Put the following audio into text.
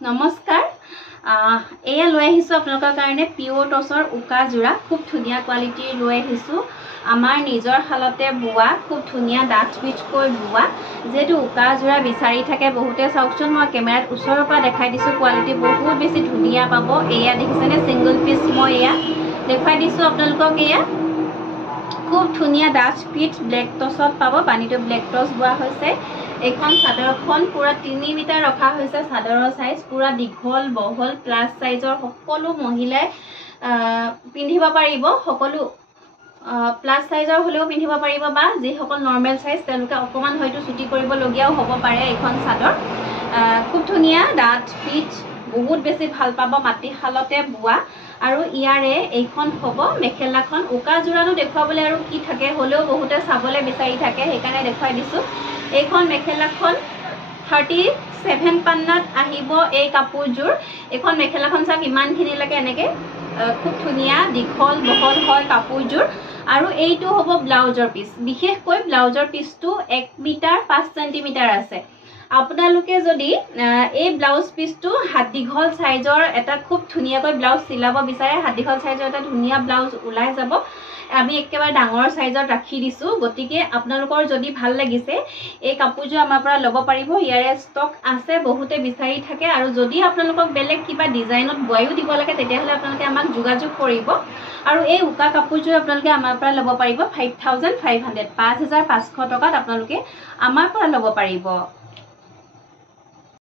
নমস্কাৰ এয়া লৈ আহিছো আপোনালোকৰ কাৰণে পিওৰ টছৰ উকা জোৰা খুব ধুনীয়া কোৱালিটিৰ লৈ আহিছো আমাৰ নিজৰ হালতে বোৱা খুব ধুনীয়া ডাঠ পিচকৈ বোৱা যেটো উকা জোৰা বিচাৰি থাকে বহুতে চাওকচোন মই কেমেৰাত ওচৰৰ পৰা দেখাই দিছো কোৱালিটি বহুত বেছি ধুনীয়া পাব এয়া দেখিছেনে সিঙ্গল পিস মই এয়া দেখাই দিছো আপোনালোকক এয়া খুব ধুনীয়া ডাঠ পিচ ব্লেক টছত পাব পানীটো ব্লেক টছ বোৱা হৈছে এখন চাদৰখন পুৰা 3 মিটাৰ ৰখা হৈছে চাদৰৰ সাইজ পুৰা দীঘল বহল প্লাস সাইজৰ সকলো মহিলাই পিন্ধিব পাৰিব সকলো প্লাস সাইজৰ হলেও পিন্ধিব পাৰিব বা যি সকল নৰমাল সাইজ তেওঁলোকে অকমান হয়তো ছুটি কৰিব লগিয়াও হ'ব পাৰে এখন চাদৰ খুব ধুনীয়া ডাঠ পিচ বহুত বেছি ভাল পাব মাটি হালতে বোৱা আৰু ইয়াৰে এইখন হ'ব মেখেলাখন উকা জোৰাটো দেখুৱাবলৈ আৰু কি থাকে হলেও বহুতে চাবলৈ বিচাৰি থাকে সেইকাৰণে দেখুৱাই দিছো এইখন মেখেলাখন 37 পান্নাত আহিব এই কাপোৰজোৰ এখন মেখেলাখন চাক ইমানখিনি লাগে এনেকে খুব ধুনীয়া দীঘল বহল হয় কাপোৰজোৰ আৰু এইটো হ'ব ব্লাউজৰ পিস বিশেষকৈ ব্লাউজৰ পিসটো 1 মিটাৰ 5 সেন্টিমিটাৰ আছে আপোনালোকে যদি এই ব্লাউজ পিসটো হাত দীঘল সাইজৰ এটা খুব ধুনীয়াকৈ ব্লাউজ চিলাব বিচাৰে হাত দীঘল সাইজৰ এটা ধুনীয়া ব্লাউজ ওলাই যাব আমি একেবাৰে ডাঙৰ সাইজত ৰাখি দিছো গতিকে আপোনালোকৰ যদি ভাল লাগিছে এই কাপোৰজোৰ আমাৰ পৰা ল'ব পাৰিব ইয়াৰে ষ্টক আছে বহুতে বিচাৰি থাকে আৰু যদি আপোনালোকক বেলেগ কিবা ডিজাইনত বয়ও দিব লাগে তেতিয়াহলে আপোনালোকে আমাক যোগাযোগ কৰিব আৰু এই উকা কাপোৰজোৰ আপোনালোকে আমাৰ পৰা ল'ব পাৰিব 5500 5500 টকাত আপোনালোকে আমাৰ পৰা ল'ব পাৰিব